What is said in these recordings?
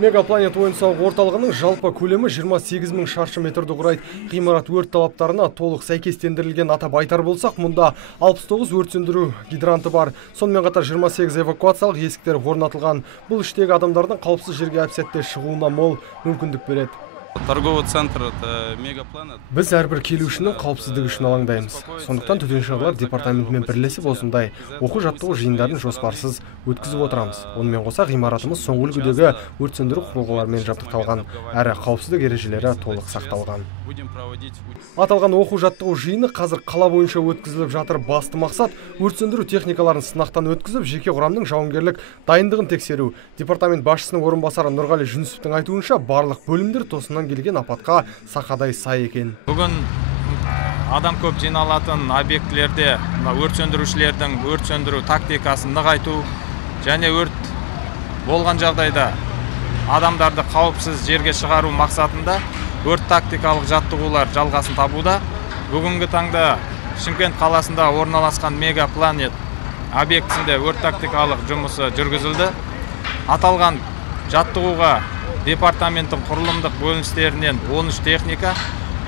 Мегапланет ойын-сауық орталығының жалпы көлемі 28 000 шаршы метрді құрайды. Ғимарат өрт талаптарына толық сәйкестендірілген. Атап айтар болсақ, мұнда 69 өрт сөндіру гидранты бар. Сонымен қатар 28 эвакуациялық есіктер орнатылған. Бұл іштегі адамдардың қауіпсіз жерге әп-сәтте шығуына мол мүмкіндік береді. Торговый центр – это Мегапланет. Біз әрбір келушінің қауіпсіздігі үшін алаңдаймыз. Сондықтан төтенше жағдайлар департаментімен бірлесіп осындай оқу-жаттығу жиындарын жоспарсыз өткізіп отырамыз. Онымен қоса ғимаратымыз соңғы үлгідегі өрт сөндіру құрылғыларымен жабдықталған, әрі қауіпсіздік ережелері толық сақталған. Аталған оқу-жаттығу жиыны қазір қала бойынша өткізіліп жатыр. Басты мақсат өрт сөндіру техникаларын сынақтан өткізіп, жеке құрамның жауынгерлік дайындығын тексеру. Департамент басшысының орынбасары Нұрғали Жүнісовтың айтуынша, барлық бөлімдер тосыннан келген апатқа сақадай сай екен. Бүгін адам көп жиналатын объектілерде өрт сөндірушілердің өрт сөндіру тактикасын нығайту және өрт болған жағдайда адамдарды қауіпсіз жерге шығару мақсатында өрт тактикалық жаттығулар жалғасын табуда. Бүгінгі таңда Шымкент қаласында орналасқан Мегапланет объектісінде өрт тактикалық жұмысы жүргізілді. Аталған жаттығуға департаменттің құрылымдық бөліністерінен 13 техника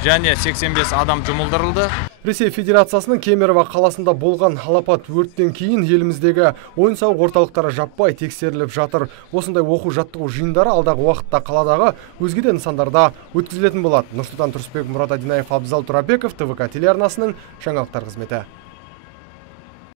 және 85 адам жұмылдырылды. Ресей Федерациясының Кемерово қаласында болған алапат өрттен кейін еліміздегі ойын-сауық орталықтары жаппай тексеріліп жатыр. Осындай оқу-жаттығу жиындары алдағы уақытта қаладағы өзге де нысандарда өткізілетін болады. Нұрсұлтан Тұрысбек, Мұрат Адинаев, Абзал Турабеков, ТВК телеарнасының жаңалықтар қызметі.